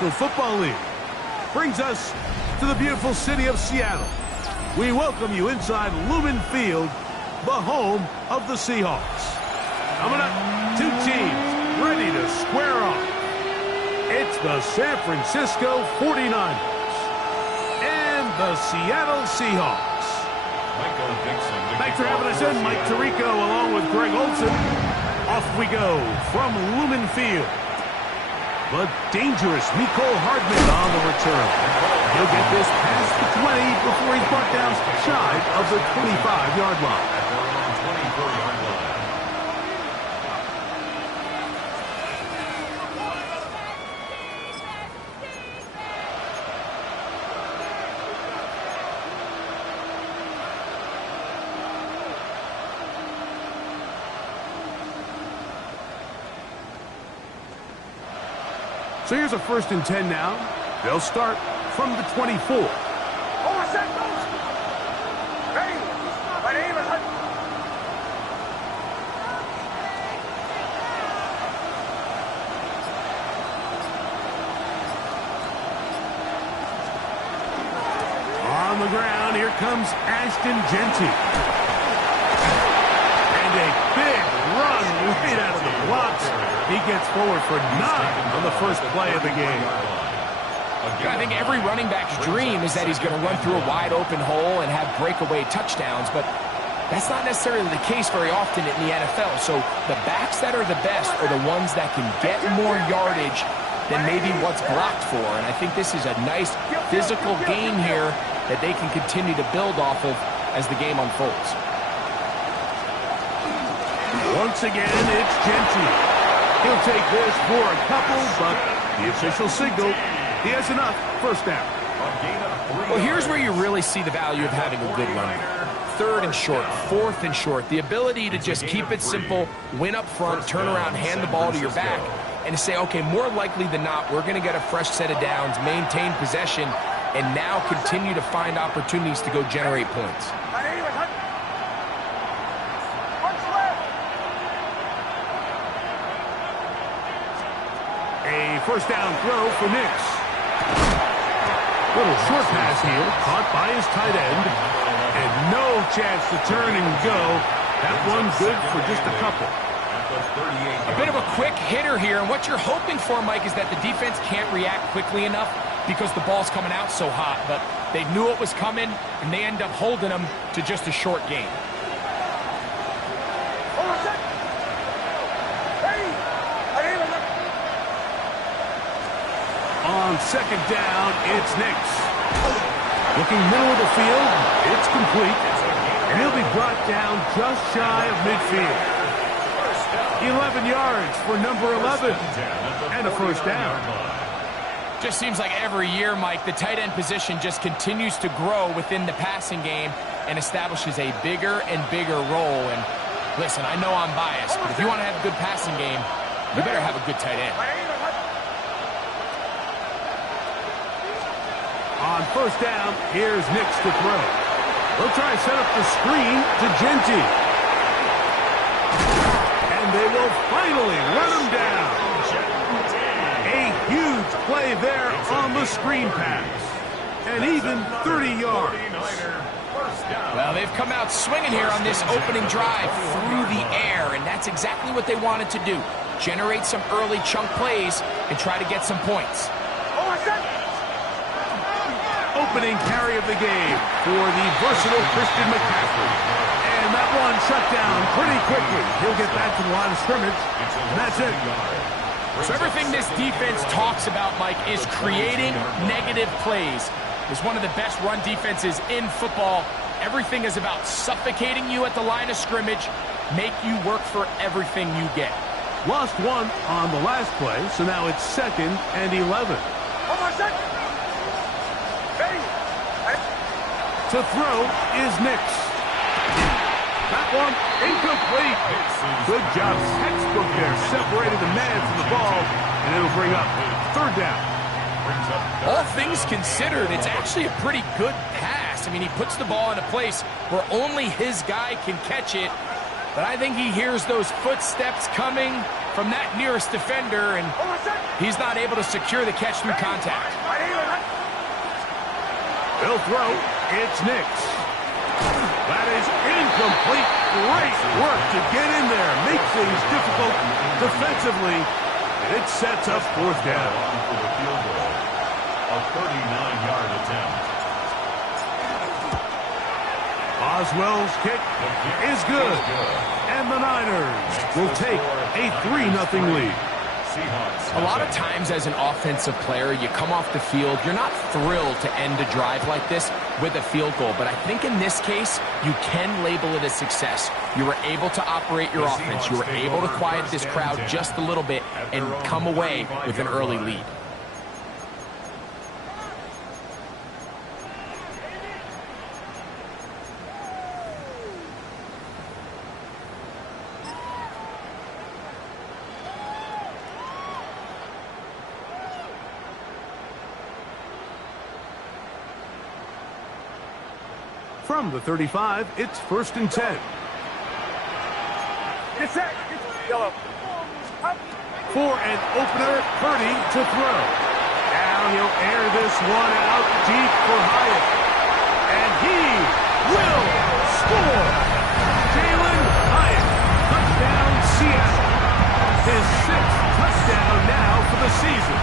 National Football League. Brings us to the beautiful city of Seattle. We welcome you inside Lumen Field, the home of the Seahawks. Coming up, two teams ready to square off. It's the San Francisco 49ers and the Seattle Seahawks. Thanks for having us in, Mike Tirico, along with Greg Olson. Off we go from Lumen Field. The dangerous Mecole Hardman on the return. He'll get this past the 20 before he's brought down shy of the 25-yard line. So here's a 1st and 10 now. They'll start from the 24. On the ground, here comes Ashton Genty. And a big run right out of the blocks. He gets forward for 9 on the first play of the game. I think every running back's dream is that he's going to run through a wide open hole and have breakaway touchdowns, but that's not necessarily the case very often in the NFL. So the backs that are the best are the ones that can get more yardage than maybe what's blocked for. And I think this is a nice physical game here that they can continue to build off of as the game unfolds. Once again, it's Genty. He'll take this for a couple, but the official signal, he has enough. First down. Well, here's where you really see the value of having a good run. 3rd and short, 4th and short. The ability to just keep it simple, win up front, turn around, hand the ball to your back, and to say, okay, more likely than not, we're going to get a fresh set of downs, maintain possession, and now continue to find opportunities to go generate points. A first down throw for Nix. Little short pass here, caught by his tight end, and no chance to turn and go. That one good for just a couple. A bit of a quick hitter here, and what you're hoping for, Mike, is that the defense can't react quickly enough because the ball's coming out so hot, but they knew it was coming, and they end up holding them to just a short gain. On 2nd down, it's Nix. Looking middle of the field, it's complete, and he'll be brought down just shy of midfield. 11 yards for number 11, and a first down. Just seems like every year, Mike, the tight end position just continues to grow within the passing game and establishes a bigger and bigger role. And listen, I know I'm biased, but if you want to have a good passing game, you better have a good tight end. On 1st down, here's Nix to throw. They'll try to set up the screen to Genty. And they will finally run him down. A huge play there on the screen pass. And even 30 yards. Well, they've come out swinging here on this opening drive through the air, and that's exactly what they wanted to do. Generate some early chunk plays and try to get some points. Opening carry of the game for the versatile Christian McCaffrey. And that one shut down pretty quickly. He'll get back to the line of scrimmage, and that's it. So everything this defense talks about, Mike, is creating negative plays. It's one of the best run defenses in football. Everything is about suffocating you at the line of scrimmage, make you work for everything you get. Lost one on the last play, so now it's 2nd and 11. To throw is Nix. That one incomplete. Good job. Textbook there. Separated the man from the ball, and it'll bring up 3rd down. All things considered, it's actually a pretty good pass. I mean, he puts the ball in a place where only his guy can catch it. But I think he hears those footsteps coming, from that nearest defender, and he's not able to secure the catch through contact. They'll throw. It's Nix. That is incomplete. Great work to get in there. Make things difficult defensively. It sets up fourth down. For the field goal, a 39-yard attempt. Boswell's kick is good. And the Niners will take a 3-0 lead. A lot of times as an offensive player, you come off the field, you're not thrilled to end a drive like this with a field goal. But I think in this case, you can label it a success. You were able to operate your offense. You were able to quiet this crowd just a little bit and come away with an early lead. From the 35, it's 1st and 10. It's set. Yellow. For an opener, Purdy to throw. Now he'll air this one out deep for Hyatt. And he will score. Jalen Hyatt, touchdown Seattle. His 6th touchdown now for the season.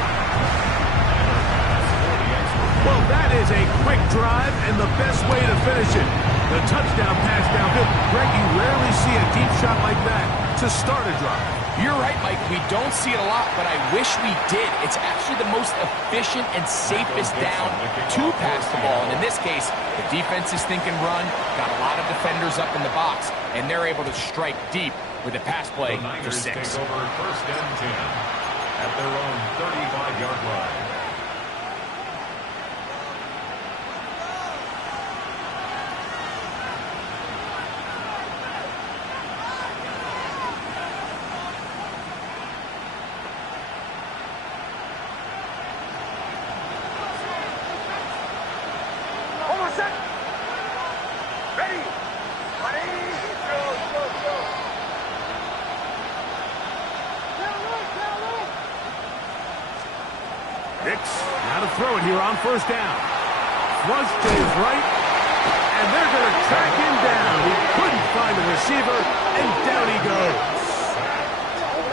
Well, that is a quick drive and the best way to finish it. The touchdown pass downfield. Greg, you rarely see a deep shot like that to start a drive. You're right, Mike. We don't see it a lot, but I wish we did. It's actually the most efficient and safest down to pass the ball. And in this case, the defense is thinking run, got a lot of defenders up in the box, and they're able to strike deep with a pass play for 6. Take over 1st and 10 at their own 35-yard line. Now to throw it here on 1st down. Flush to his right, and they're going to track him down. He couldn't find the receiver, and down he goes.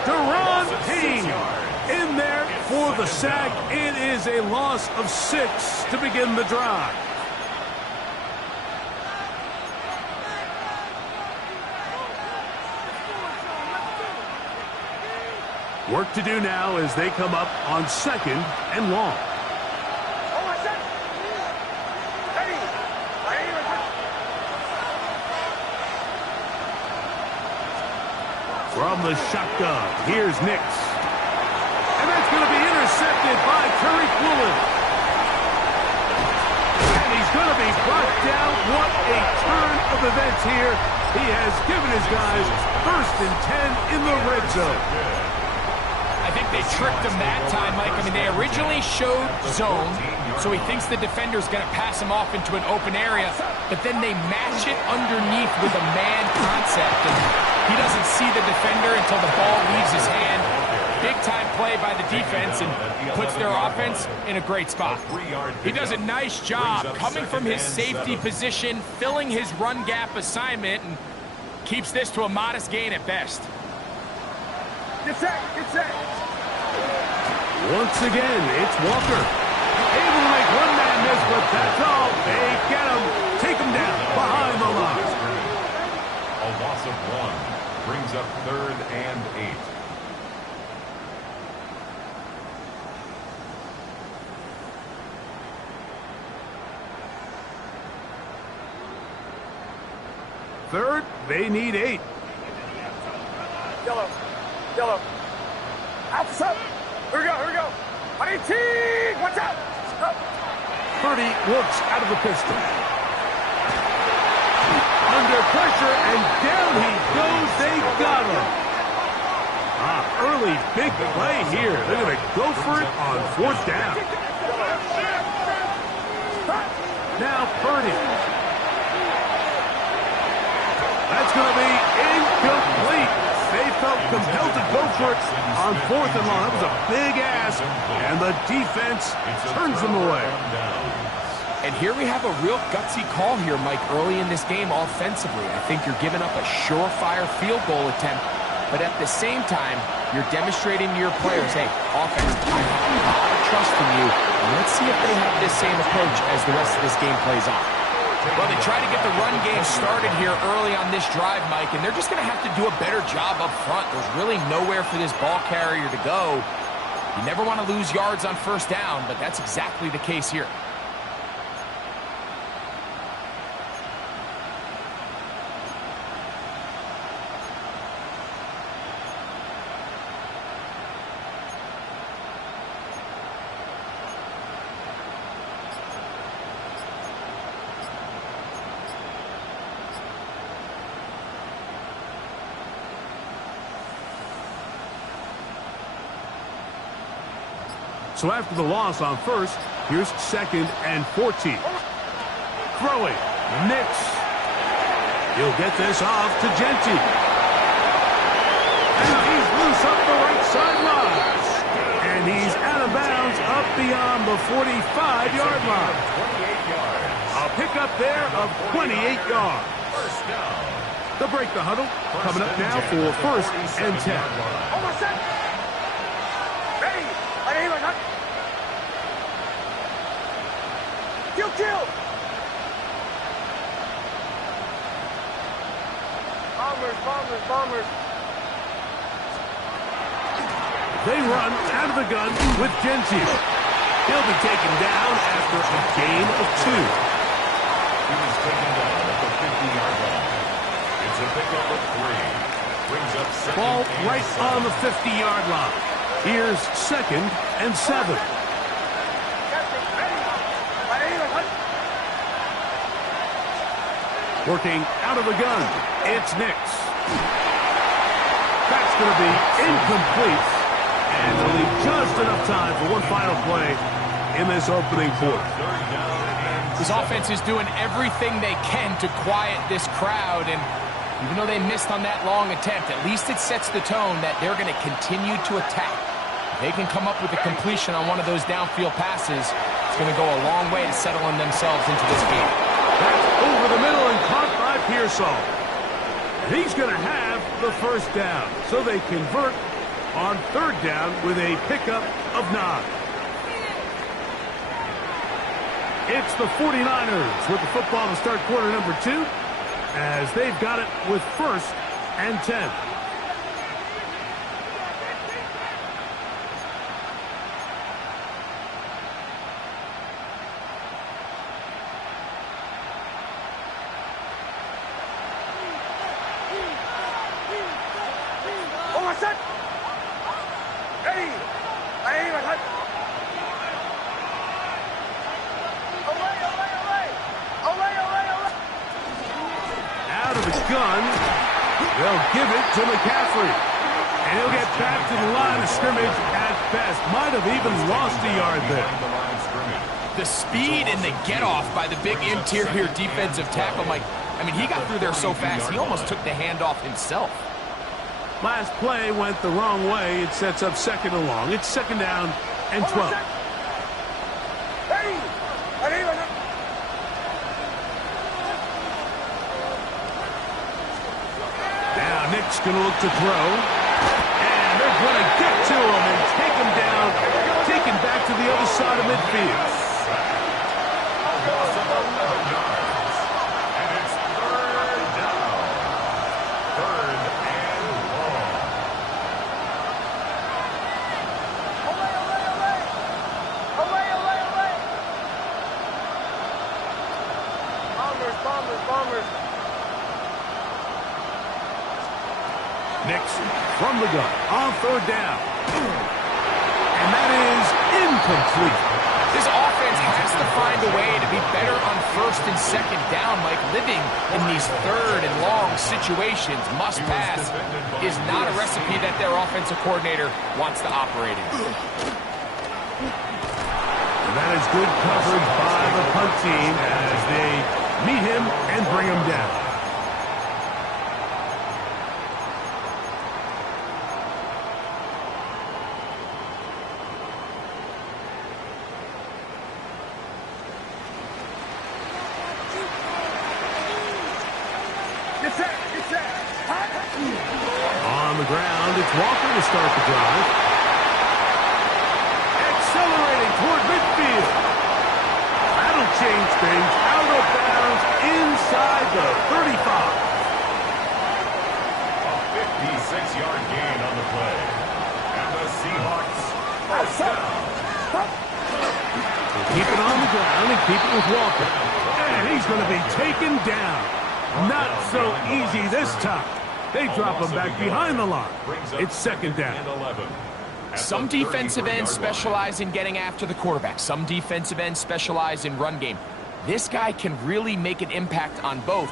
Deron King in there for the sack. It is a loss of 6 to begin the drive. Work to do now as they come up on 2nd and long. From the shotgun, here's Nix. And that's going to be intercepted by Tariq Woolen. And he's going to be brought down. What a turn of events here. He has given his guys 1st and 10 in the red zone. I think they tricked him that time, Mike. I mean, they originally showed zone, so he thinks the defender's going to pass him off into an open area, but then they match it underneath with a man concept, and he doesn't see the defender until the ball leaves his hand. Big-time play by the defense and puts their offense in a great spot. He does a nice job coming from his safety position, filling his run gap assignment, and keeps this to a modest gain at best. Get set. Get set. Once again, it's Walker. Able to make one man miss, but that's all. They get him. Take him down behind the line. A loss of 1 brings up 3rd and 8. Third, they need 8. Yellow. Yellow. Outside. Here we go. Here we go. 18. Watch out. Up. Purdy looks out of the pistol. Under pressure, and down he goes. They got him. Early big play here. They're going to go for it on 4th down. Now Purdy. That's going to be incomplete. They felt compelled to go for it on 4th and long. That was a big ask, and the defense turns them away. And here we have a real gutsy call here, Mike, early in this game offensively. I think you're giving up a surefire field goal attempt, but at the same time, you're demonstrating to your players, hey, offense, I have a lot of trust in you, and let's see if they have this same approach as the rest of this game plays on. Well, they try to get the run game started here early on this drive, Mike, and they're just going to have to do a better job up front. There's really nowhere for this ball carrier to go. You never want to lose yards on 1st down, but that's exactly the case here. So after the loss on 1st, here's 2nd and 14. Throwing, Nix. He'll get this off to Genty. And he's loose up the right sideline. And he's out of bounds up beyond the 45-yard line. A pickup there of 28 yards. They'll break the huddle. Coming up now for 1st and 10. Almost set. Ready. Kill. Bombers. They run out of the gun with Genty. He'll be taken down after a gain of 2. He was taken down at the 50-yard line. It's a pickup of 3. Brings up 2nd Ball and right 7. on the 50-yard line. Here's 2nd and 7. Working out of the gun, it's Nix. That's going to be incomplete. And they'll leave just enough time for one final play in this opening quarter. This offense is doing everything they can to quiet this crowd, and even though they missed on that long attempt, at least it sets the tone that they're going to continue to attack. If they can come up with a completion on one of those downfield passes, it's going to go a long way to settling themselves into this game. That's over the middle and caught by Pearsall. He's going to have the 1st down, so they convert on 3rd down with a pickup of 9. It's the 49ers with the football to start quarter number 2, as they've got it with 1st and 10. They'll give it to McCaffrey. And he'll get back to the line of scrimmage at best. Might have even lost a yard there. The speed and the get-off by the big interior defensive tackle, Mike. I mean, he got through there so fast, he almost took the handoff himself. Last play went the wrong way. It sets up 2nd and long. It's 2nd down and 12. Now Nick's going to look to throw. And they're going to get to him and take him down. Taken back to the other side of midfield. Nixon from the gun on 3rd down. And that is incomplete. This offense has to find a way to be better on 1st and 2nd down, Mike. Living in these 3rd and long situations, must pass, is not a recipe that their offensive coordinator wants to operate in. And that is good coverage by the punt team as they meet him and bring him down. it's Walker to start the drive. Accelerating toward midfield. That'll change things. Out of bounds inside the 35. A 56-yard gain on the play. And the Seahawks first down. Keep it on the ground and keep it with Walker. And he's going to be taken down. Not so easy this time. They drop him back behind the line. It's second down. Some defensive ends specialize in getting after the quarterback. Some defensive ends specialize in run game. This guy can really make an impact on both,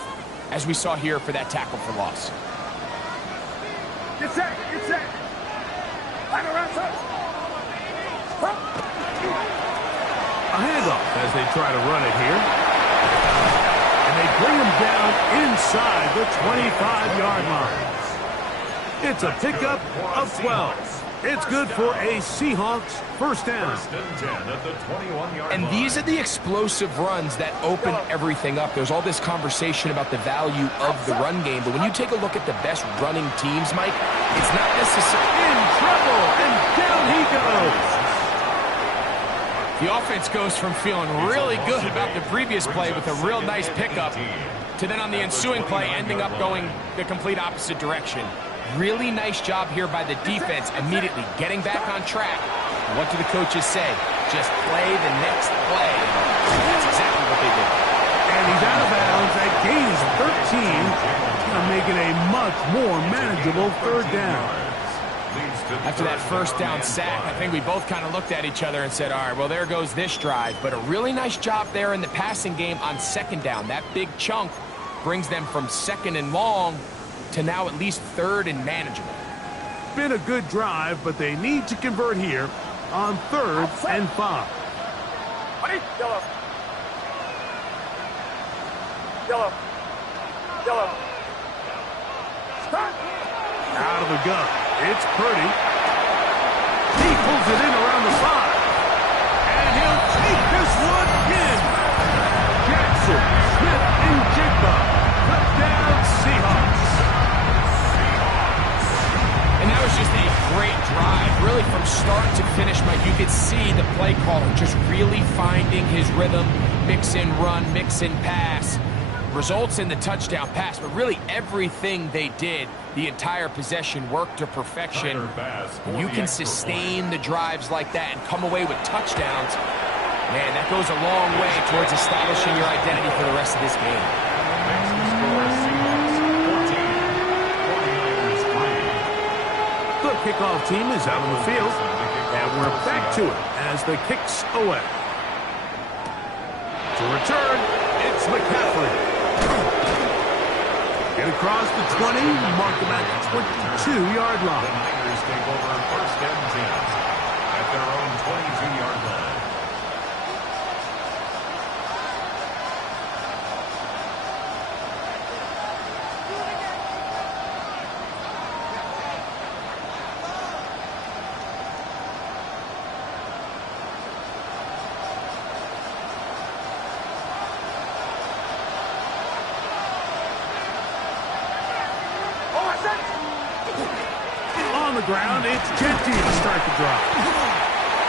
as we saw here for that tackle for loss. Get set, get set. Line around, sir. A handoff as they try to run it here. And they bring him down inside the 25-yard line. It's a pickup of 12. It's good for a Seahawks first down. And these are the explosive runs that open everything up. There's all this conversation about the value of the run game, but when you take a look at the best running teams, Mike, it's not necessarily in trouble, and down he goes. The offense goes from feeling really good about the previous play with a real nice pickup to then on the ensuing play ending up going the complete opposite direction. Really nice job here by the defense, immediately getting back on track. And what do the coaches say? Just play the next play. That's exactly what they did. And he's out of bounds. That gain is 13. Gonna make it a much more manageable third down. After that first down sack, I think we both kind of looked at each other and said, all right, well, there goes this drive. But a really nice job there in the passing game on second down. That big chunk brings them from second and long to now at least third and manageable. Been a good drive, but they need to convert here on 3rd and 5. Yellow. Yellow. Yellow. Start. Out of the gun. It's Purdy. He pulls it in around the 5. And he'll take this one in. Jackson, Smith, and Jigba. Touchdown, Seahawks. And that was just a great drive, really from start to finish, Mike. You could see the play caller just really finding his rhythm, mix in run, mix in pass. Results in the touchdown pass, but really everything they did, the entire possession worked to perfection. When you can sustain the drives like that and come away with touchdowns, man, that goes a long way towards establishing your identity for the rest of this game. The kickoff team is out on the field, and we're back to it as the kick's away. To return, it's McCaffrey. Get across the 20, mark him at the 22-yard line. The Niners take over first and 10 at their own 22-yard line. On the ground, it's Jetty to start the drive.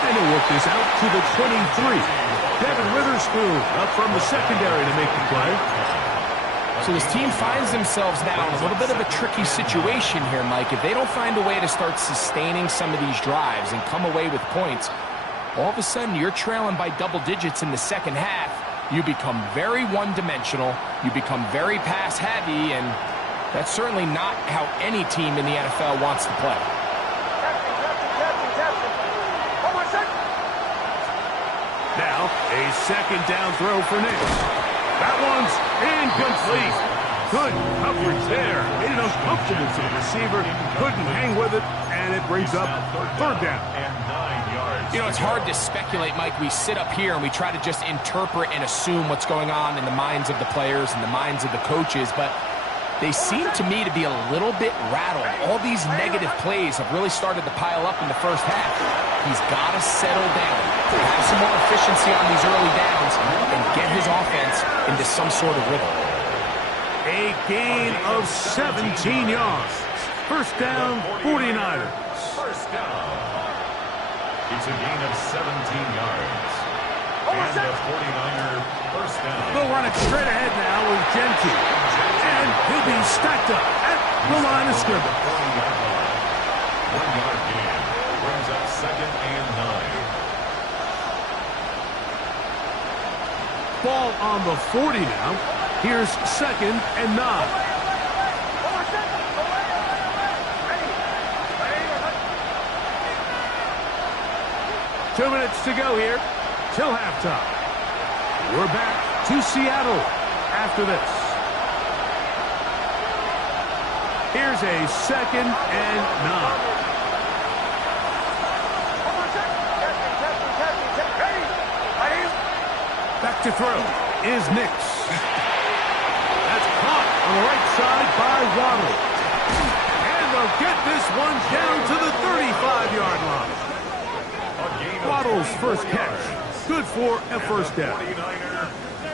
And he'll work this out to the 23. Devin Witherspoon up from the secondary to make the play. So this team finds themselves now in a little bit of a tricky situation here, Mike. If they don't find a way to start sustaining some of these drives and come away with points, all of a sudden you're trailing by double digits in the second half. You become very one-dimensional. You become very pass-heavy, and that's certainly not how any team in the NFL wants to play. Now, a second down throw for Nick. That one's incomplete. Good coverage there. Made it uncomfortable for the receiver. Couldn't hang with it, and it brings up third down. You know, it's hard to speculate, Mike. We sit up here and we try to just interpret and assume what's going on in the minds of the players and the minds of the coaches, but they seem to me to be a little bit rattled. All these negative plays have really started to pile up in the first half. He's got to settle down, have some more efficiency on these early downs, and get his offense into some sort of rhythm. A gain of 17 yards. First down, 49ers. First down. It's a gain of 17 yards. And a 49er first down. They'll run it straight ahead now with Gentry. And he'll be stacked up at the line of scrimmage. 40-yard line. 1 yard gain. Brings up 2nd and 9. Ball on the 40 now. Here's 2nd and 9. 2 minutes to go here till halftime. We're back to Seattle after this. Here's a 2nd and 9. Back to throw is Nix. That's caught on the right side by Waddle. And they'll get this one down to the 35-yard line. Waddle's first catch. Good for a first down.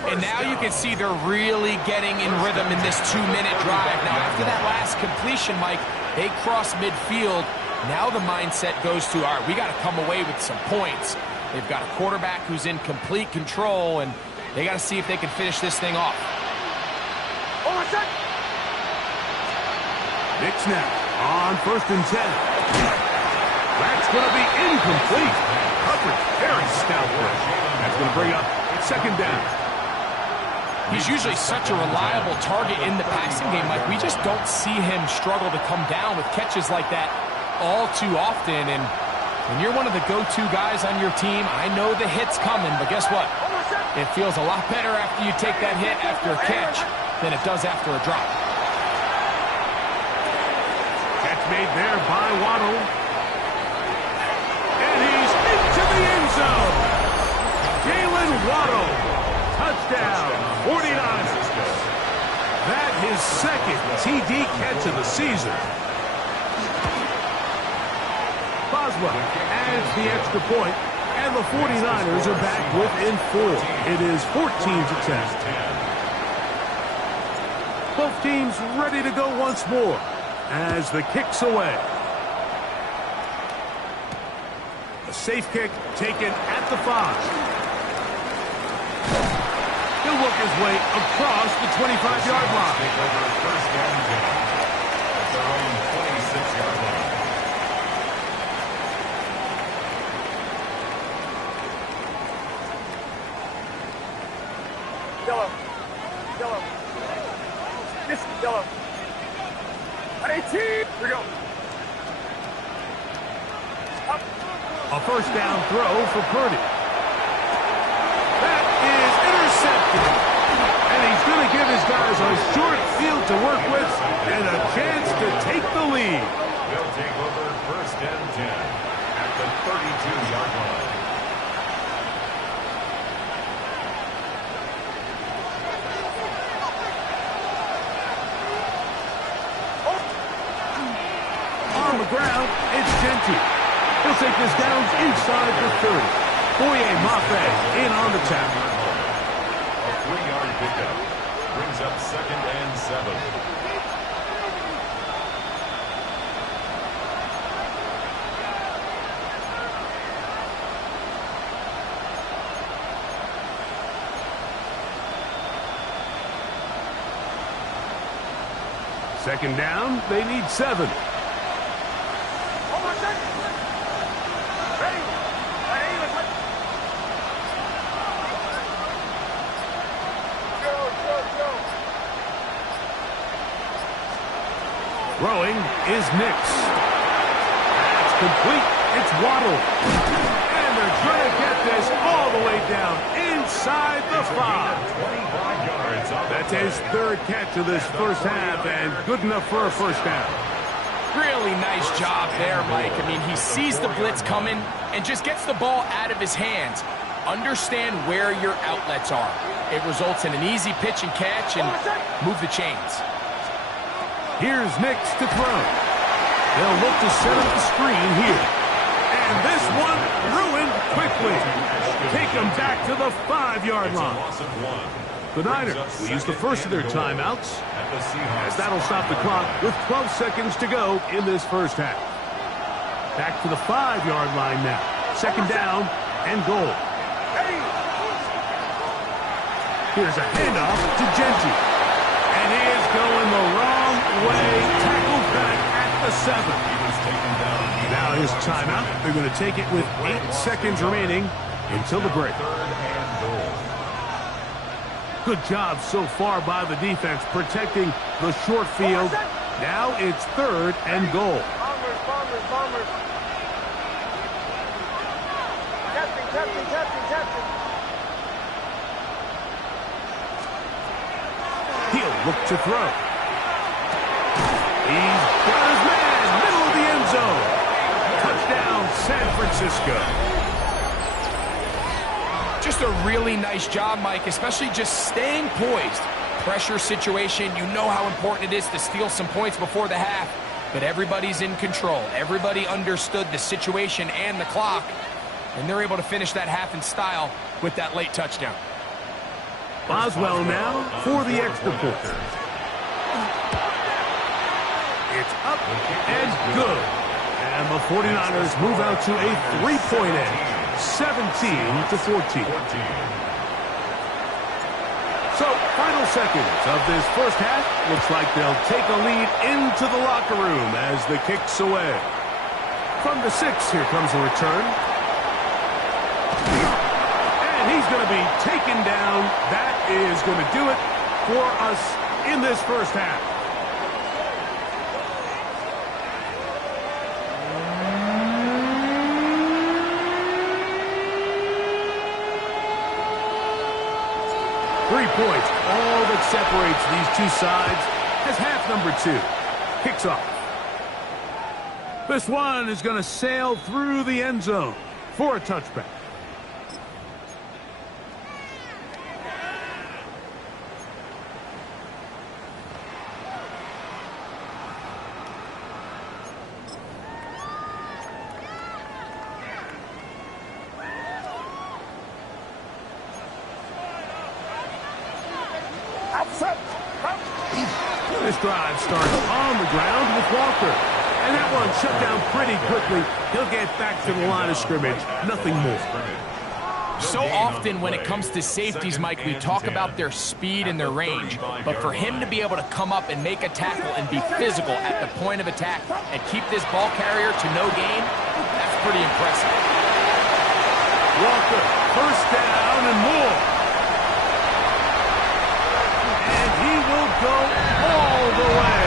And now you can see they're really getting in rhythm in this 2-minute drive. Now, after that last completion, Mike, they cross midfield. Now the mindset goes to, all right, we got to come away with some points. They've got a quarterback who's in complete control, and they got to see if they can finish this thing off. Nix now on 1st and 10. That's going to be incomplete. Coverage very stout work. That's going to bring up 2nd down. He's usually such a reliable target in the passing game. Like, we just don't see him struggle to come down with catches like that all too often. And when you're one of the go-to guys on your team, I know the hit's coming, but guess what? It feels a lot better after you take that hit after a catch than it does after a drop. Catch made there by Waddle. And he's into the end zone. Jalen Waddle. Touchdown, 49ers. That his 2nd TD catch of the season. Boswell adds the extra point, and the 49ers are back within 4. It is 14-10. Both teams ready to go once more as the kick's away. A safe kick taken at the 5. He'll work his way across the 25-yard line. Take over first down at their own 26-yard line. Yellow. This yellow. At 18. Here we go. Up. A first down throw for Purdy. That is intercepted. And he's going to give his guys a short field to work with and a chance to take the lead. They'll take over first and 10 at the 32-yard line. On the ground, it's Gentry. He'll take this down inside the 30. Boye Mafe in on the tackle. A 3-yard pickup brings up 2nd and 7. Second down, they need 7. Throwing is Nix. That's complete. It's Waddle. And they're trying to get this all the way down inside the 5. 25 yards. That's his 3rd catch of this first half, and good enough for a first down. Really nice job there, Mike. I mean, he sees the blitz coming and just gets the ball out of his hands. Understand where your outlets are. It results in an easy pitch and catch and move the chains. Here's Nix to throw. They'll look to set up the screen here. And this one ruined quickly. Take him back to the 5-yard line. Loss of 1. The Niners will use the first of their timeouts, as that'll stop the clock with 12 seconds to go in this first half. Back to the 5-yard line now. Second down and goal. Here's a handoff to Genty. And he is going the wrong way. Tackled back at the 7. Now his timeout. They're going to take it with 8 seconds remaining until the break. Good job so far by the defense protecting the short field. Now it's 3rd and goal. Bombers. Captain. He'll look to throw. He's got his man, middle of the end zone. Touchdown, San Francisco. Just a really nice job, Mike, especially just staying poised. Pressure situation, you know how important it is to steal some points before the half, but everybody's in control. Everybody understood the situation and the clock, and they're able to finish that half in style with that late touchdown. Boswell now for the extra point. It's up and good. And the 49ers move out to a 3-point edge, 17-14. So, final seconds of this first half. Looks like they'll take a lead into the locker room as the kick's away. From the 6, here comes a return. And he's going to be taken down. That is going to do it for us in this first half. Points, all that separates these two sides as half number 2 kicks off. This one is going to sail through the end zone for a touchback. This drive starts on the ground with Walker. And that one shut down pretty quickly. He'll get back to the line of scrimmage. Nothing more. So often when it comes to safeties, Mike, we talk about their speed and their range. But for him to be able to come up and make a tackle and be physical at the point of attack and keep this ball carrier to no gain, that's pretty impressive. Walker, first down and more. Will go all the way.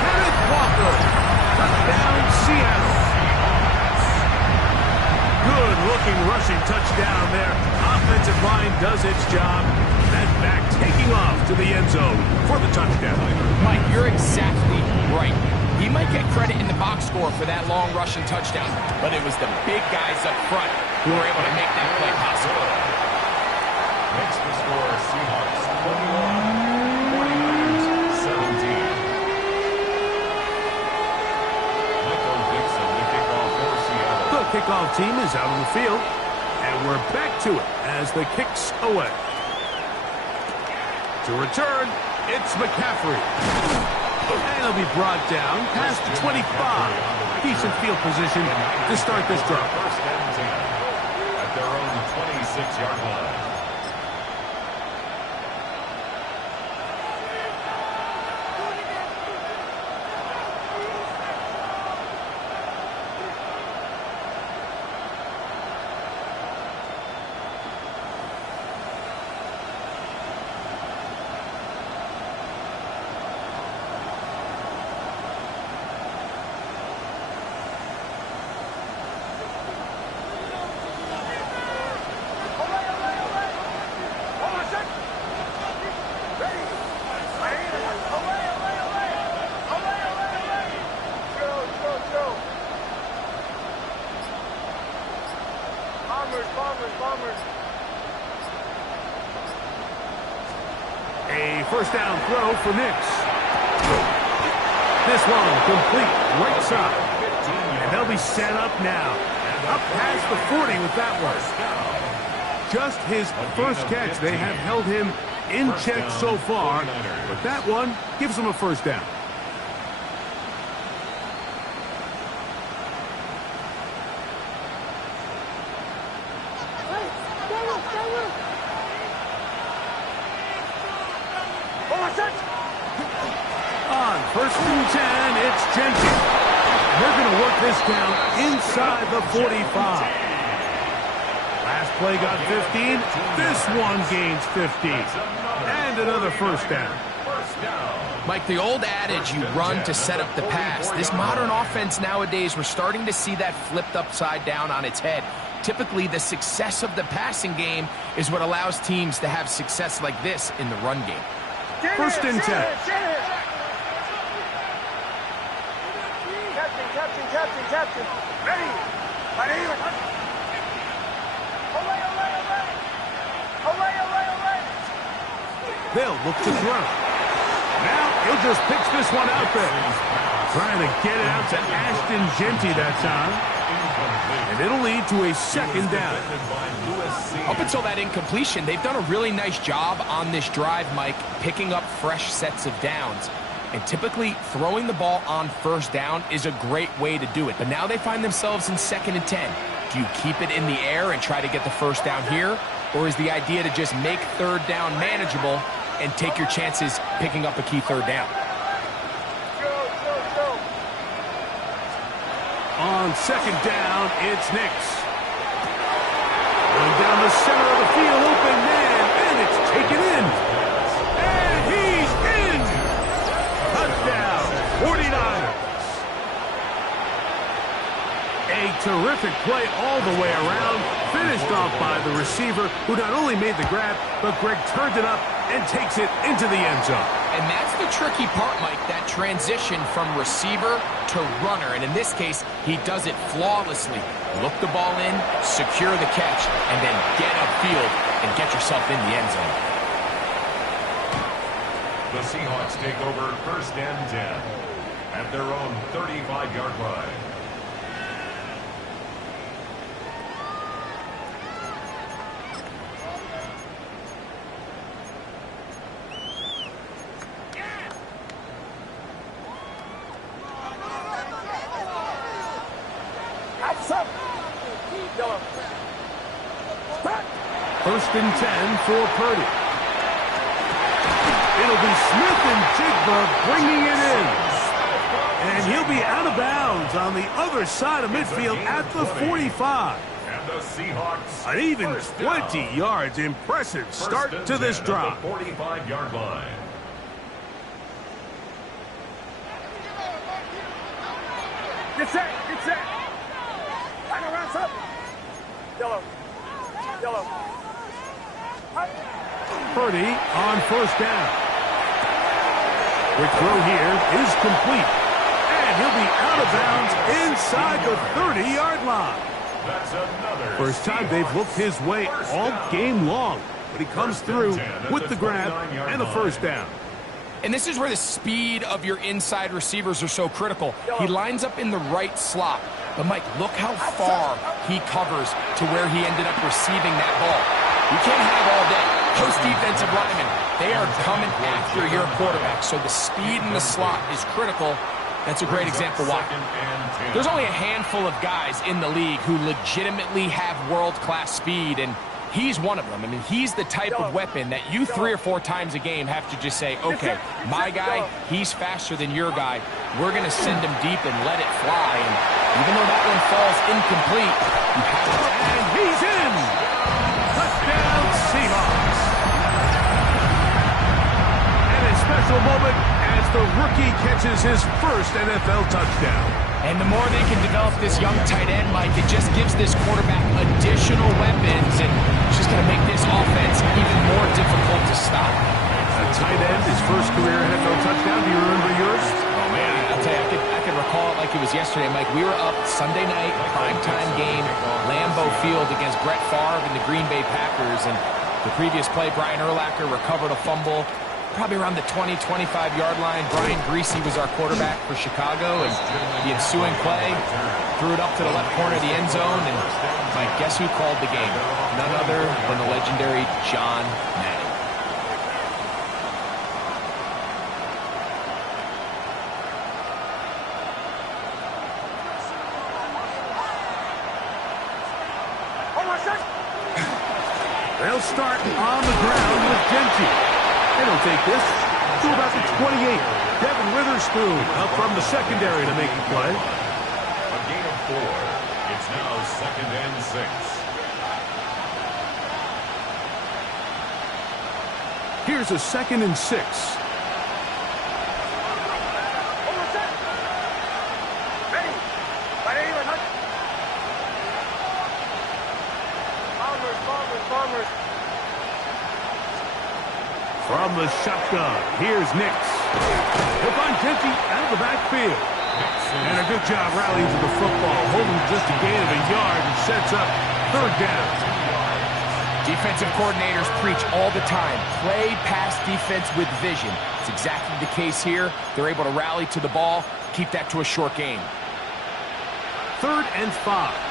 Kenneth Walker, touchdown Seattle. Good-looking rushing touchdown there. Offensive line does its job. That back taking off to the end zone for the touchdown. Mike, you're exactly right. He might get credit in the box score for that long rushing touchdown, but it was the big guys up front who were able to make that play possible. Makes the score Seahawks 21. Kickoff team is out on the field, and we're back to it as the kick's away. To return, it's McCaffrey. And he'll be brought down past the 25. Decent field position to start this drive. First and 10 at their own 26-yard line. A first down throw for Nix. This one complete right side. And they'll be set up now. Up past the 40 with that one. Just his first catch. They have held him in check so far, but that one gives them a first down. On 1st and 10, it's Genty. They're going to work this down inside the 45. Last play got 15. This one gains 15. And another first down. Mike, the old adage, you run to set up the pass. This modern offense nowadays, we're starting to see that flipped upside down on its head. Typically, the success of the passing game is what allows teams to have success like this in the run game. 1st and 10. Captain. Ready. They'll look to throw. Now he'll just pitch this one out there. Trying to get it out to Ashton Genty that time. And it'll lead to a second down. Up until that incompletion, they've done a really nice job on this drive, Mike, picking up fresh sets of downs. And typically, throwing the ball on 1st down is a great way to do it. But now they find themselves in 2nd and 10. Do you keep it in the air and try to get the first down here? Or is the idea to just make 3rd down manageable and take your chances picking up a key 3rd down? On 2nd down, it's Nix. Going down the center of the field, open man, and it's taken in. And he's in! Touchdown, 49ers. A terrific play all the way around, finished off by the receiver, who not only made the grab, but Greg turned it up and takes it into the end zone. And that's the tricky part, Mike, that transition from receiver to runner. And in this case, he does it flawlessly. Look the ball in, secure the catch, and then get upfield and get yourself in the end zone. The Seahawks take over 1st and 10 at their own 35-yard line. First and 10 for Purdy. It'll be Smith and Jigba bringing it in. And he'll be out of bounds on the other side of midfield at the 45. And the Seahawks, An even 20 yards. Impressive start to this drive. 45-yard line. Get set. Final rounds up. Yellow. Purdy on 1st down. Quick throw here is complete. And he'll be out of bounds inside the 30-yard line. That's another First time they've looked his way all game long. But he comes through with the grab and a first down. And this is where the speed of your inside receivers are so critical. He lines up in the right slot. But, Mike, look how far he covers to where he ended up receiving that ball. You can't have all day. Those defensive linemen, they are coming after your quarterback. So the speed in the slot is critical. That's a great example why. There's only a handful of guys in the league who legitimately have world-class speed, and he's one of them. I mean, he's the type of weapon that you 3 or 4 times a game have to just say, okay, my guy, he's faster than your guy. We're going to send him deep and let it fly. And even though that one falls incomplete, you have to. And he's in! Touchdown, Seahawks! And a special moment as the rookie catches his first NFL touchdown. And the more they can develop this young tight end, Mike, it just gives this quarterback additional weapons, and it's just going to make this offense even more difficult to stop. A tight end, his first career NFL touchdown. Do you remember yours? Oh, man, I'll tell you, I could recall it like it was yesterday, Mike. We were up Sunday night, primetime game, Lambeau Field against Brett Favre and the Green Bay Packers, and the previous play, Brian Urlacher recovered a fumble probably around the 20, 25-yard line. Brian Greasy was our quarterback for Chicago, and the ensuing play threw it up to the left corner of the end zone, and Mike, guess who called the game? None other than the legendary John Madden. They'll start on the ground with Genty. And he'll take this to about the 28. Devin Witherspoon up from the secondary to make the play. A gain of 4. It's now 2nd and 6. Here's a 2nd and 6. From the shotgun, here's Nix. He'll find Genty out of the backfield. And a good job rallying to the football, holding just a gain of a yard and sets up 3rd down. Defensive coordinators preach all the time, play pass defense with vision. It's exactly the case here. They're able to rally to the ball, keep that to a short gain. 3rd and 5.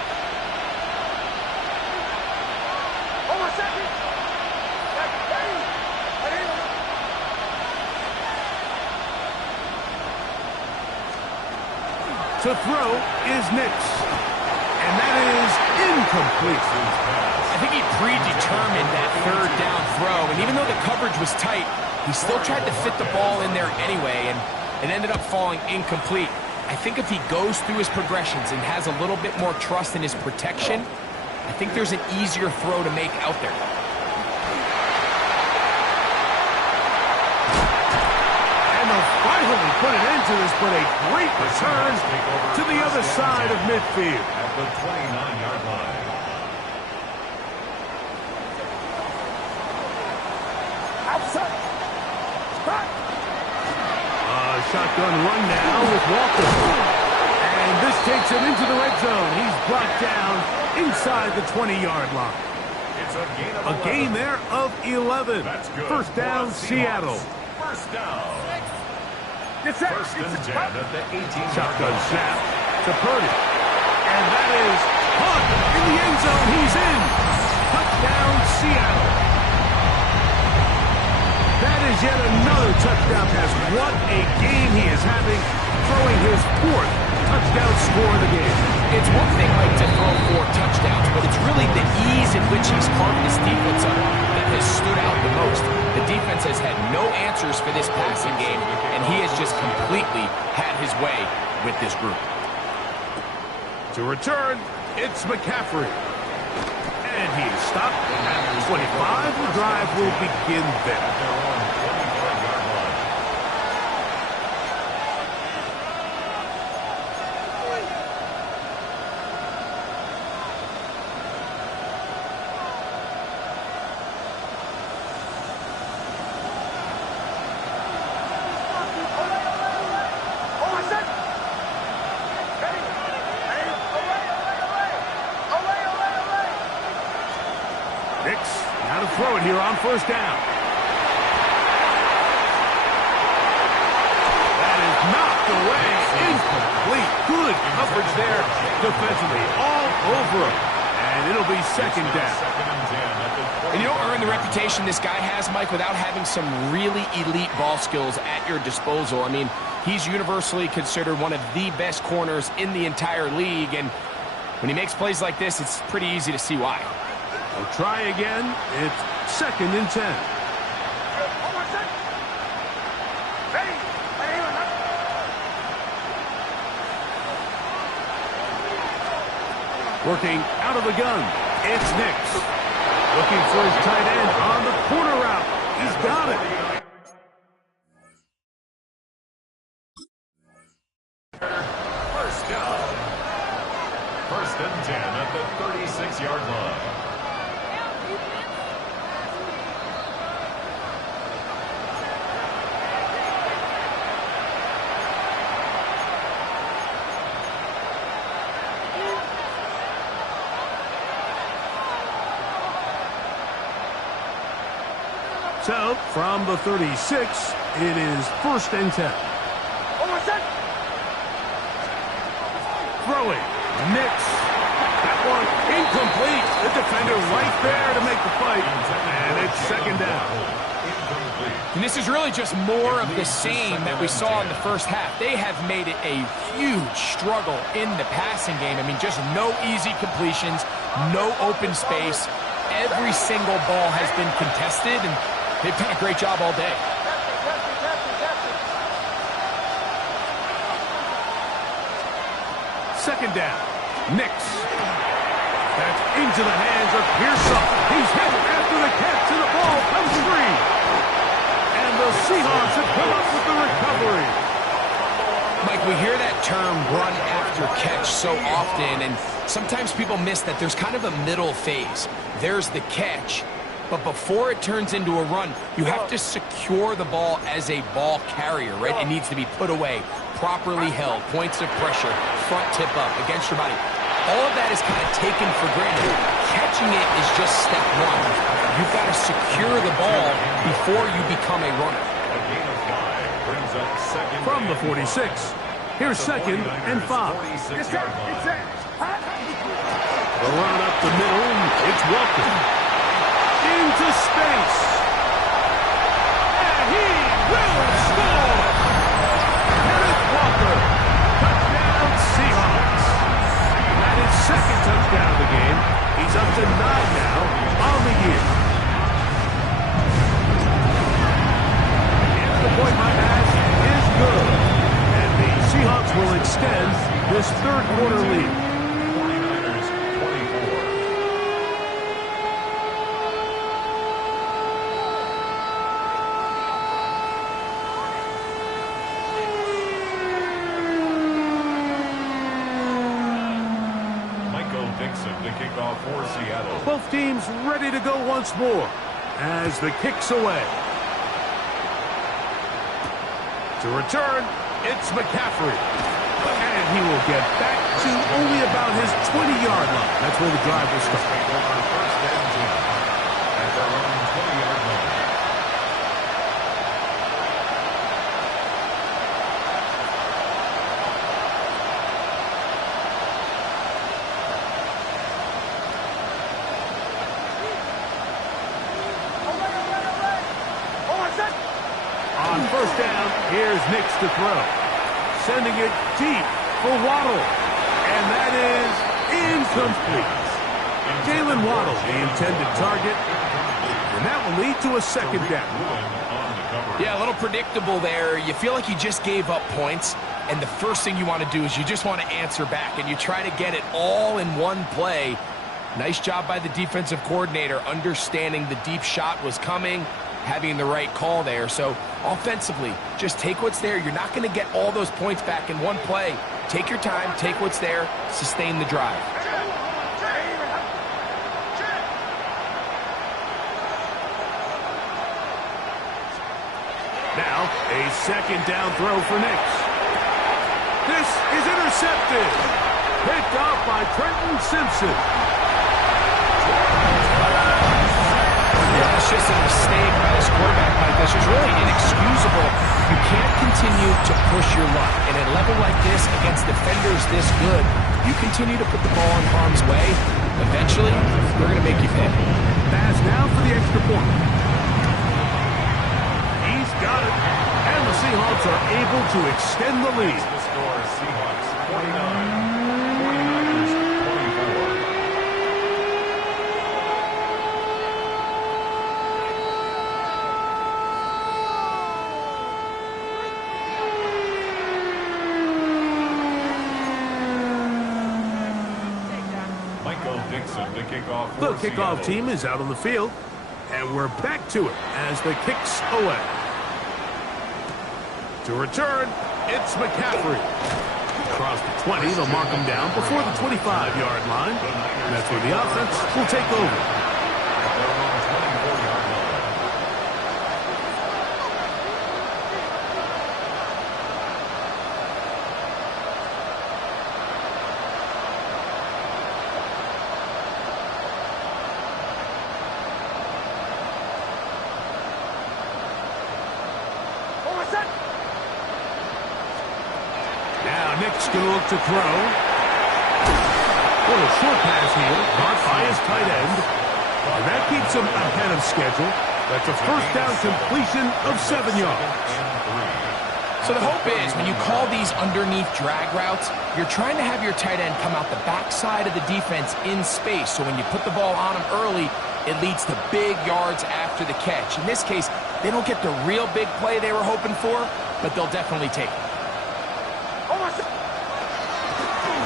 To throw is Nix. And that is incomplete. I think he predetermined that 3rd down throw, and even though the coverage was tight, he still tried to fit the ball in there anyway, and it ended up falling incomplete. I think if he goes through his progressions and has a little bit more trust in his protection, I think there's an easier throw to make out there. Finally put an end to this, but a great return to the other side of midfield. At the 29-yard line. Outside. Spot. Shotgun run now with Walker. And this takes him into the red zone. He's brought down inside the 20-yard line. It's a gain of 11. A gain there of 11. That's good. 1st down, Seattle. 1st down. 1st and 10 at the 18-yard Shotgun line. snap to Purdy. And that is Hunt in the end zone. He's in. Touchdown, Seattle. That is yet another touchdown pass. What a game he is having, throwing his 4th touchdown score of the game. It's one thing, Mike, to throw 4 touchdowns, but it's really the ease in which he's carved this defense up that has stood out the most. The defense has had no answers for this passing game, and he has just completely had his way with this group. To return, it's McCaffrey. And he is stopped at 25. The drive will begin there. Now to throw it here on 1st down. That is knocked away. Incomplete. Good coverage there defensively. All over him. And it'll be 2nd down. And you don't earn the reputation this guy has, Mike, without having some really elite ball skills at your disposal. I mean, he's universally considered one of the best corners in the entire league. And when he makes plays like this, it's pretty easy to see why. We'll try again. It's 2nd and 10. Working out of the gun. It's Nix. Looking for his tight end on the corner route. He's got it. First down. 1st and 10 at the 36-yard line. So, from the 36, it is 1st and 10. Throwing. Nix. That one incomplete. The defender right there to make the fight. And it's 2nd down. And this is really just more of the same that we saw in the first half. They have made it a huge struggle in the passing game. I mean, just no easy completions, no open space. every single ball has been contested, and they've done a great job all day. Second down. Nix. That's into the hands of Pearson. He's hit after the catch, and the ball comes free. And the Seahawks have come up with the recovery. Mike, we hear that term run after catch so often, and sometimes people miss that there's kind of a middle phase. There's the catch, but before it turns into a run, you have to secure the ball as a ball carrier, right? It needs to be put away, properly held, points of pressure, front tip up, against your body. All of that is kind of taken for granted. Catching it is just step one. You've got to secure the ball before you become a runner. A gain of 5 brings up second. From the 46, here's second and 5. It's set. The run up the middle, it's Walker. Into space. And he will score. Kenneth Walker. Touchdown Seahawks. That is second touchdown of the game. He's up to 9 now on the year. And the point by pass is good. And the Seahawks will extend this third quarter lead. 49ers 24. The kickoff for Seattle. Both teams ready to go once more as the kick's away. To return, it's McCaffrey. And he will get back to only about his 20-yard line. That's where the drive will start. First and 10 at their own 20-yard line. First down, here's Nix to throw. Sending it deep for Waddle. And that is incomplete. Jalen Waddle, the intended target. And that will lead to a second down. Yeah, a little predictable there. You feel like you just gave up points, and the first thing you want to do is you just want to answer back, and you try to get it all in one play. Nice job by the defensive coordinator, understanding the deep shot was coming, having the right call there. So offensively, just take what's there. You're not going to get all those points back in one play. Take your time, take what's there, sustain the drive. Now, a second down throw for Nix. This is intercepted. Picked off by Trenton Simpson. Yeah, it's just a mistake by this quarterback like this. It's really inexcusable. You can't continue to push your luck. And at a level like this, against defenders this good, you continue to put the ball in harm's way, eventually, they're going to make you pay. Pass now for the extra point. He's got it. And the Seahawks are able to extend the lead. The score, Seahawks 49, 49ers 24. The kickoff team is out on the field, and we're back to it as the kick's away. To return, it's McCaffrey. Across the 20, they'll mark him down before the 25-yard line. And that's where the offense will take over. Nick's going to look to throw. Little short pass here, caught by his tight end. And that keeps him ahead of schedule. That's a first down completion of 7 yards. So the hope is when you call these underneath drag routes, you're trying to have your tight end come out the backside of the defense in space. So when you put the ball on him early, it leads to big yards after the catch. In this case, they don't get the real big play they were hoping for, but they'll definitely take it.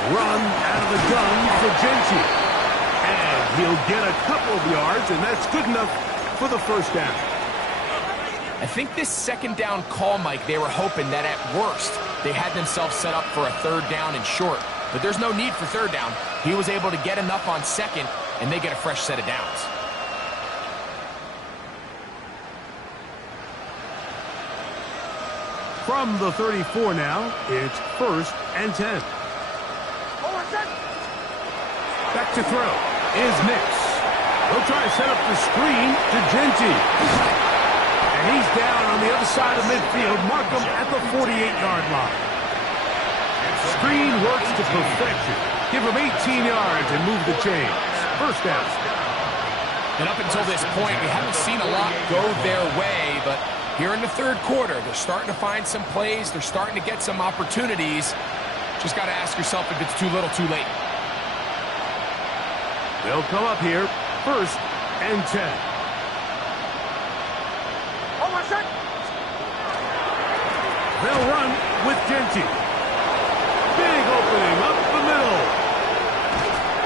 Run out of the gun for Gentry. And he'll get a couple of yards, and that's good enough for the first down. I think this second down call, Mike, they were hoping that at worst, they had themselves set up for a third down and short. But there's no need for third down. He was able to get enough on second, and they get a fresh set of downs. From the 34 now, it's 1st and 10. Back to throw is Nix. He'll try to set up the screen to Gentry. And he's down on the other side of midfield. Mark him at the 48-yard line. Screen works to perfection. Give him 18 yards and move the chains. First down. And up until this point, we haven't seen a lot go their way, but here in the third quarter, they're starting to find some plays. They're starting to get some opportunities. Just got to ask yourself if it's too little, too late. They'll come up here, 1st and 10. They'll run with Gentry. Big opening up the middle.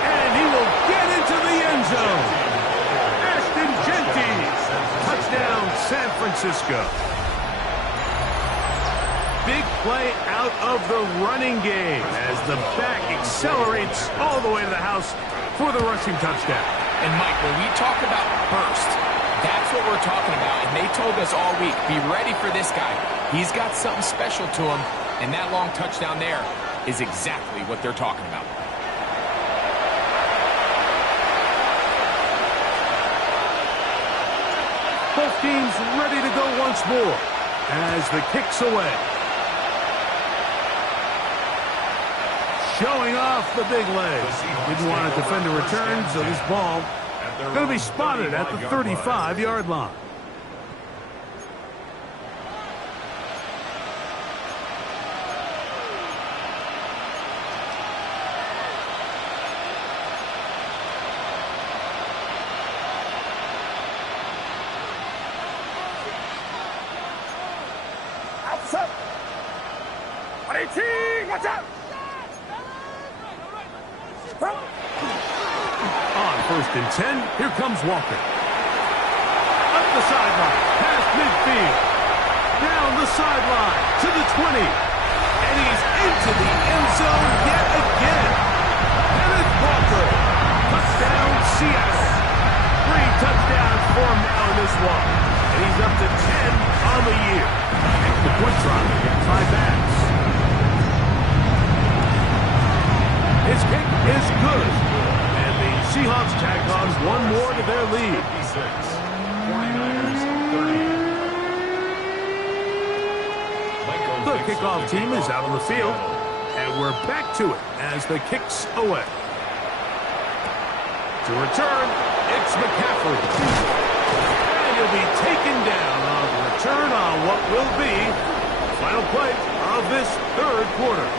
And he will get into the end zone. Ashton Gentry. Touchdown, San Francisco. Big play out of the running game as the back accelerates all the way to the house for the rushing touchdown. And Mike, when we talk about burst, that's what we're talking about. And they told us all week, be ready for this guy. He's got something special to him, and that long touchdown there is exactly what they're talking about. Both teams ready to go once more as the kick's away. Showing off the big legs. Didn't want to defend a return, so this ball going to be spotted at the 35-yard line. Outside. 118, watch out. On 1st and 10, here comes Walker. Up the sideline, past midfield. Down the sideline to the 20. And he's into the end zone yet again. Kenneth Walker. Touchdown, Seattle. 3 touchdowns for him now in this one. And he's up to 10 on the year. Extra point try by Bass. His kick is good. And the Seahawks tack on one more to their lead. 49ers 30. The kickoff team is out on the field. And we're back to it as the kick's away. To return, it's McCaffrey. And he'll be taken down on the return on what will be the final play of this third quarter.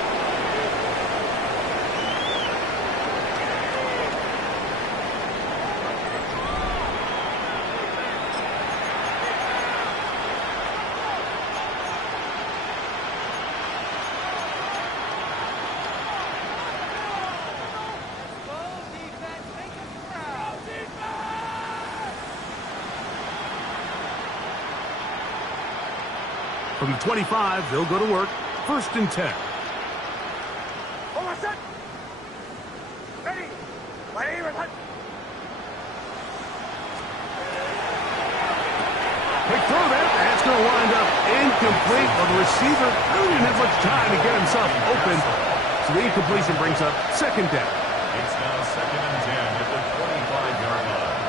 From the 25, they'll go to work. 1st and 10. Ready. Quick throw there. That's going to wind up incomplete. But the receiver really didn't have much time to get himself open. So the incompletion brings up 2nd down. It's now 2nd and 10 at the 25-yard line.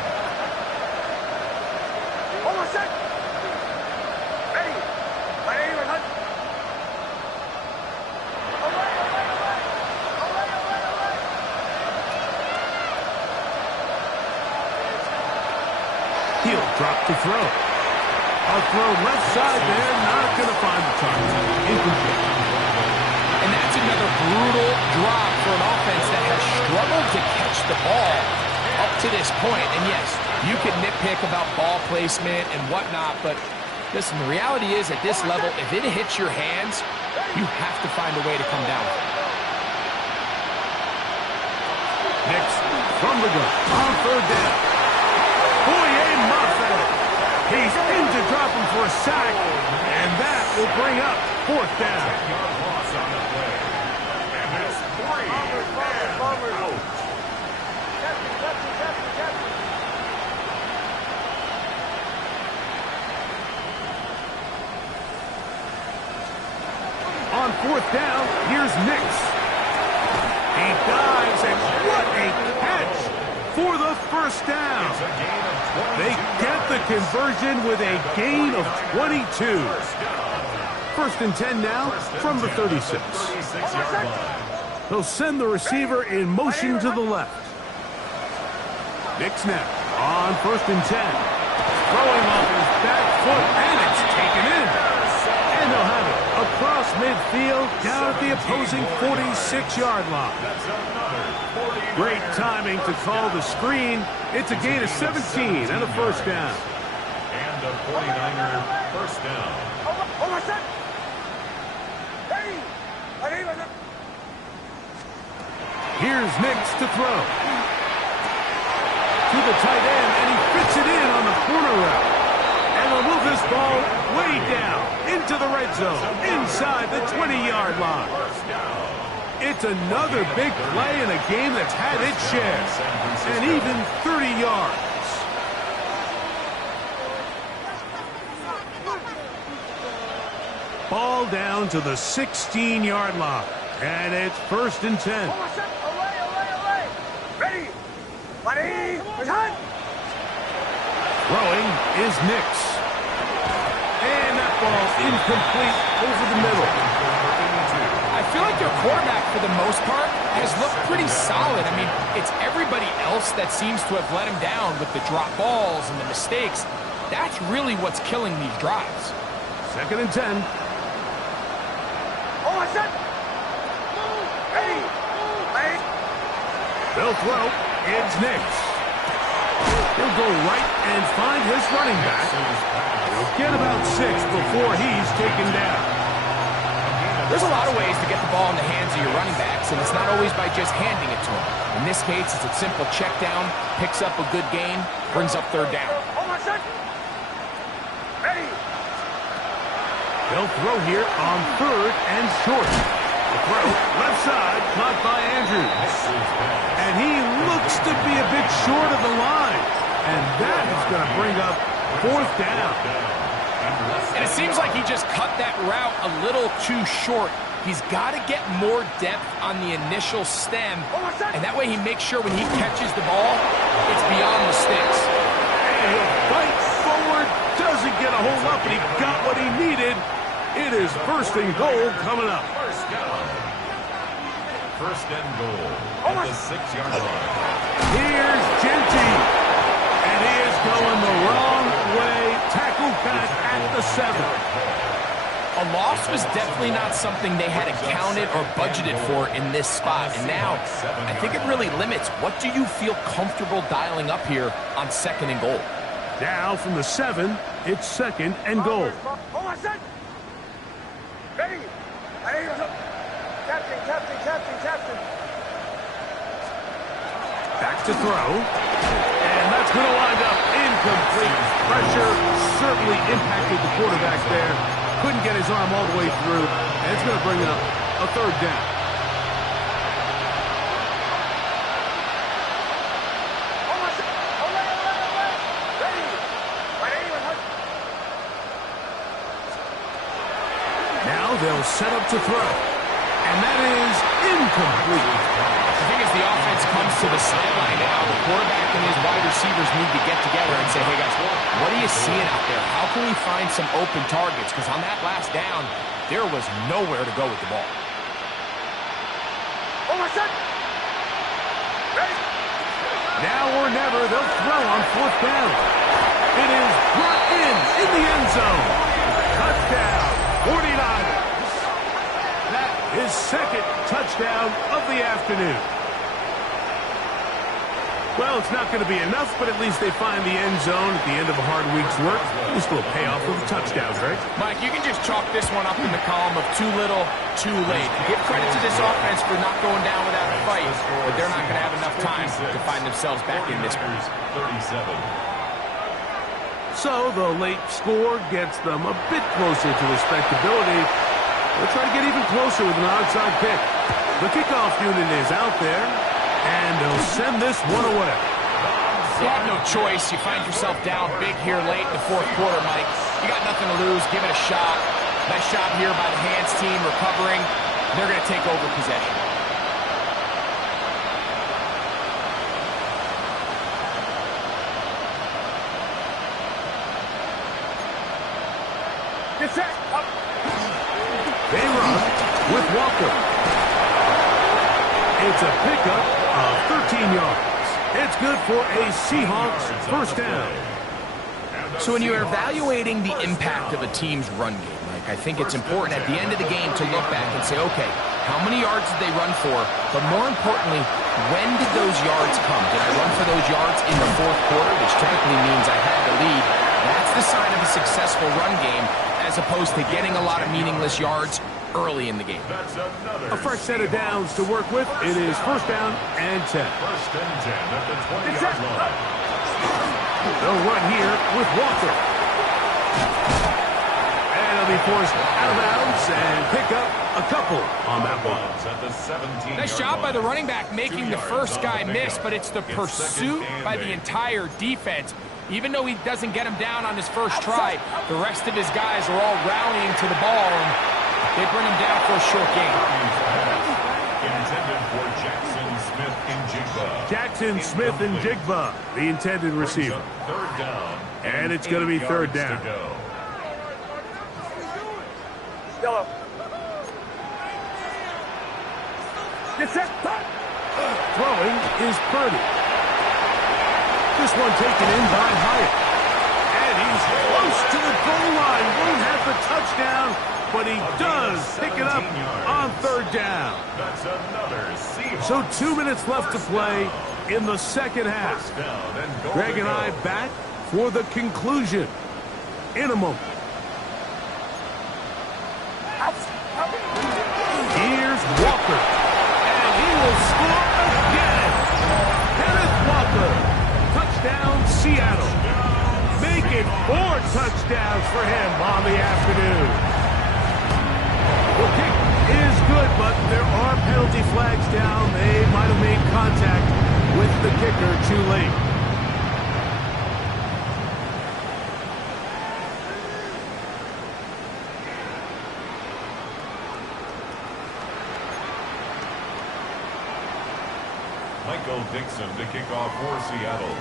He'll drop to throw. A throw left side there, not going to find the target. Incomplete. And that's another brutal drop for an offense that has struggled to catch the ball. up to this point, and yes, you can nitpick about ball placement and whatnot, but listen, the reality is at this level, if it hits your hands, you have to find a way to come down with it. Next, from the gun, on third down. Boye Mafe. He's in to drop him for a sack, and that will bring up fourth down. Loss on the play. And it's 3 and out. On fourth down, here's Nix. He dives, and what a catch for the first down. It's a gain of 22 They get the conversion with a gain of 22. First and 10 now from the 36. 36-yard line. They'll send the receiver in motion to the left. Nix now on first and 10. Throwing off his back foot, and it's taken in. And they'll have it across midfield down at the opposing 46-yard line. That's another 49. Great timing to call the screen. It's a gain of 17 and a first down. And a 49er first down. Here's Nix to throw. To the tight end, and he fits it in on the corner route. And they'll move this ball way down into the red zone, inside the 20-yard line. It's another big play in a game that's had its share, and even 30 yards. Ball down to the 16-yard line, and it's first and 10. Ready? Ready? Return! Throwing is Nix. And that ball's incomplete over the middle. I feel like their quarterback, for the most part, has looked pretty solid. I mean, it's everybody else that seems to have let him down with the drop balls and the mistakes. That's really what's killing these drives. Second and 10. Ready? Ready? They'll throw. It's Nix. He'll go right and find his running back. He'll get about 6 before he's taken down. There's a lot of ways to get the ball in the hands of your running backs, and it's not always by just handing it to them. In this case, it's a simple check down, picks up a good gain, brings up third down. Ready? They'll throw here on third and short. The throw, left side, caught by Andrews. And he looks to be a bit short of the line. And that is going to bring up fourth down. And it seems like he just cut that route a little too short. He's got to get more depth on the initial stem, and that way he makes sure when he catches the ball, it's beyond the sticks. And he'll fight forward, doesn't get a hold up, and he got what he needed. It is first and goal coming up. First and goal at the 6-yard line. Here's Genty. And he is going the wrong way. Tackled back at the 7. A loss was definitely not something they had accounted or budgeted for in this spot. And now, I think it really limits. What do you feel comfortable dialing up here on second and goal? Now from the 7, it's second and goal. Ready? Captain. Back to throw. And that's going to wind up incomplete. Pressure certainly impacted the quarterback there. Couldn't get his arm all the way through. And it's going to bring up a third down. Now they'll set up to throw. And that is incomplete. I think as the offense comes to the sideline now, the quarterback and his wide receivers need to get together and say, hey guys, what are you seeing out there? How can we find some open targets? Because on that last down, there was nowhere to go with the ball. Now or never, they'll throw on fourth down. It is brought in the end zone. Touchdown, 49ers. That is second touchdown of the afternoon. Well, it's not going to be enough, but at least they find the end zone at the end of a hard week's work. At least a little payoff with a touchdown, right? Mike, you can just chalk this one up in the column of too little, too late. Give credit to this offense for not going down without a fight, but they're not going to have enough time to find themselves back in this one. 37. So the late score gets them a bit closer to respectability. They'll try to get even closer with an onside kick. The kickoff unit is out there, and they'll send this one away. You have no choice. You find yourself down big here late in the fourth quarter, Mike. You got nothing to lose. Give it a shot. Nice job here by the hands team recovering. They're going to take over possession. Get set. Up. They run with Walker. It's a pickup of 13 yards. It's good for a Seahawks first down. So when you're evaluating the impact of a team's run game, Mike, I think it's important at the end of the game to look back and say, okay, how many yards did they run for? But more importantly, when did those yards come? Did I run for those yards in the fourth quarter, which typically means I had the lead? That's the sign of a successful run game, as opposed to getting a lot of meaningless yards early in the game. A fresh set of downs to work with. It is first down and 10. First and 10 at the 20-yard line. They'll run here with Walker. And he'll be forced out of bounds and pick up a couple on that one. At the 17-yard Nice job by the line. running back making the first guy miss, but it's the pursuit by the entire defense. Even though he doesn't get him down on his first try, the rest of his guys are all rallying to the ball, and they bring him down for a short gain. Intended for Jackson Smith and Jigba, the intended receiver. Third down. And it's going to be third down. Yellow. Get set. Throwing is Purdy. This one taken in by Hyatt. And he's close to the goal line. Won't have the touchdown, but he does pick it up on third down. That's another Seahawks. So 2 minutes left to play in the second half. Greg and I back for the conclusion in a moment. Here's Walker. And he will score again. Kenneth Walker. Touchdown, Seattle. Make it 4 touchdowns for him on the afternoon. The kick is good, but there are penalty flags down. They might have made contact with the kicker too late. Michael Dixon to kick off for Seattle.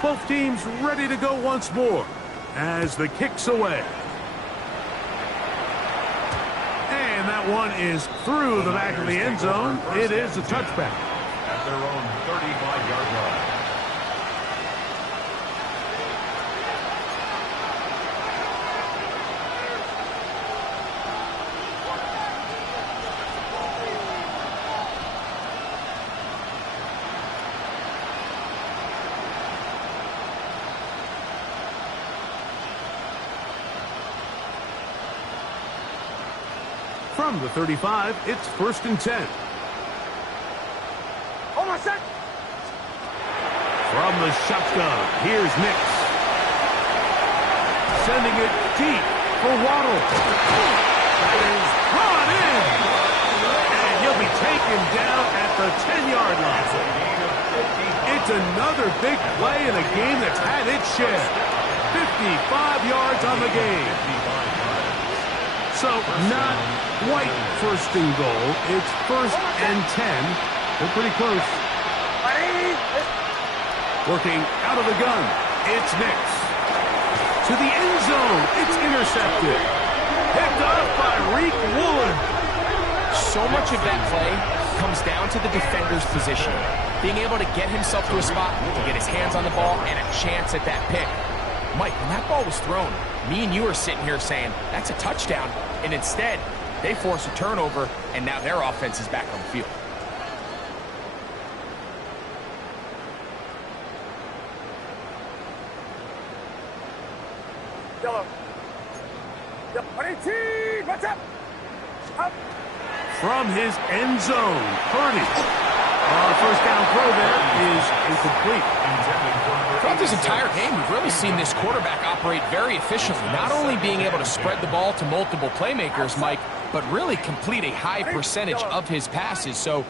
Both teams ready to go once more as the kick's away. And that one is through the back of the end zone. It is a touchback. At their own 35-yard line. From the 35, it's first and 10. Hold on a sec. From the shotgun, here's Nix. Sending it deep for Waddle. That is brought in. And he'll be taken down at the 10-yard line. It's another big play in a game that's had its share. 55 yards on the game. So not quite first and goal. It's first and 10. They're pretty close. Working out of the gun. It's Nix. To the end zone. It's intercepted. Picked up by Reek Woolen. So much of that play comes down to the defender's position. Being able to get himself to a spot, to get his hands on the ball, and a chance at that pick. Mike, when that ball was thrown, me and you are sitting here saying, that's a touchdown. And instead, they force a turnover, and now their offense is back on the field. Yellow. 18. What's up? Up. From his end zone, Purdy. First down throw there is incomplete. Throughout this entire game, we've really seen this quarterback operate very efficiently, not only being able to spread the ball to multiple playmakers, Mike, but really complete a high percentage of his passes. So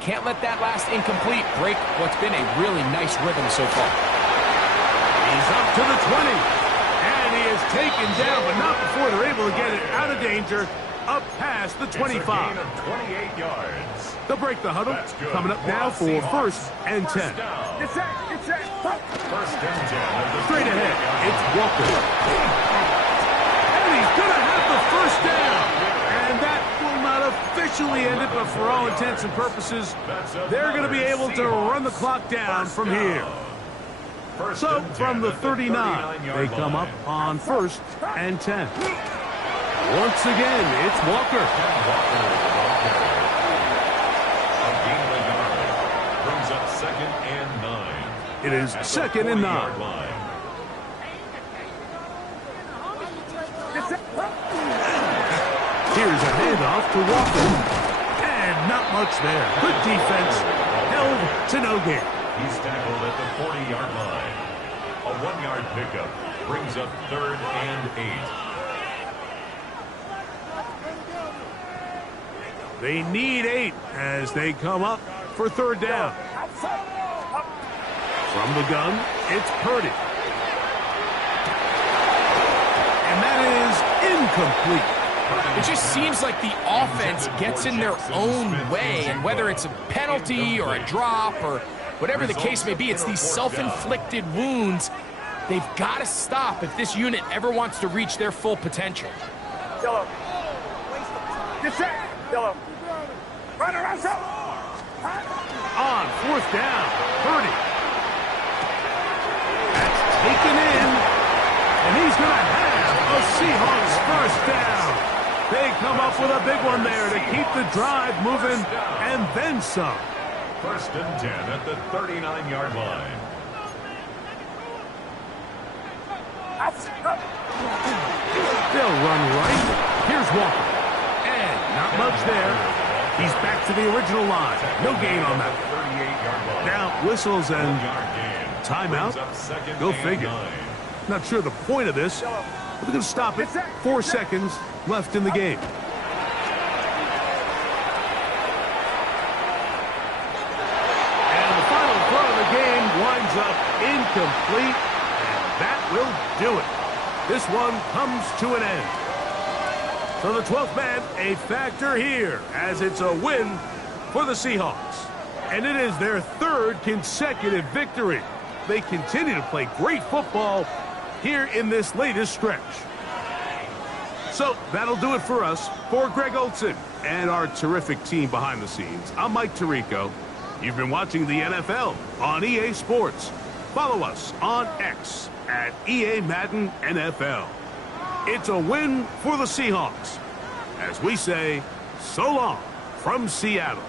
can't let that last incomplete break what's been a really nice rhythm so far. He's up to the 20. And he is taken down, but not before they're able to get it out of danger, up past the 25. It's a gain of 28 yards. They'll break the huddle. Coming up now for first and 10. Get set. Get set. First and 10. Straight ahead, it's Walker. And he's going to have the first down. And that will not officially end it, but for all intents and purposes, they're going to be able to run the clock down from here. So from the 39, they come up on first and 10. Once again, it's Walker. A gain of a yard. Brings up second and 9. It is second and 9. Here's a handoff to Walker. And not much there. Good defense. Held to no gain. He's tackled at the 40-yard line. A 1-yard pickup brings up third and 8. They need 8 as they come up for third down. From the gun, it's Purdy. And that is incomplete. It just seems like the offense gets in their own way, and whether it's a penalty or a drop or whatever the case may be, it's these self-inflicted wounds. They've got to stop if this unit ever wants to reach their full potential. Yellow. Get set. Yellow. Run around, so. On fourth down, Purdy. That's taken in, and he's going to have a Seahawks first down. They come up with a big one there to keep the drive moving, and then some. First and 10 at the 39-yard line. They'll run right. Here's Walker. And not much there. He's back to the original line. No gain on that. 38-yard line. Now whistles and 1-yard gain. timeout. Brings up second Go and figure. 9. Not sure the point of this, but they're going to stop it. 4 seconds left in the game. And the final throw of the game winds up incomplete, and that will do it. This one comes to an end. So the 12th man, a factor here, as it's a win for the Seahawks. And it is their third consecutive victory. They continue to play great football here in this latest stretch. So that'll do it for us. For Greg Olson and our terrific team behind the scenes, I'm Mike Tirico. You've been watching the NFL on EA Sports. Follow us on X at EA Madden NFL. It's a win for the Seahawks. As we say, so long from Seattle.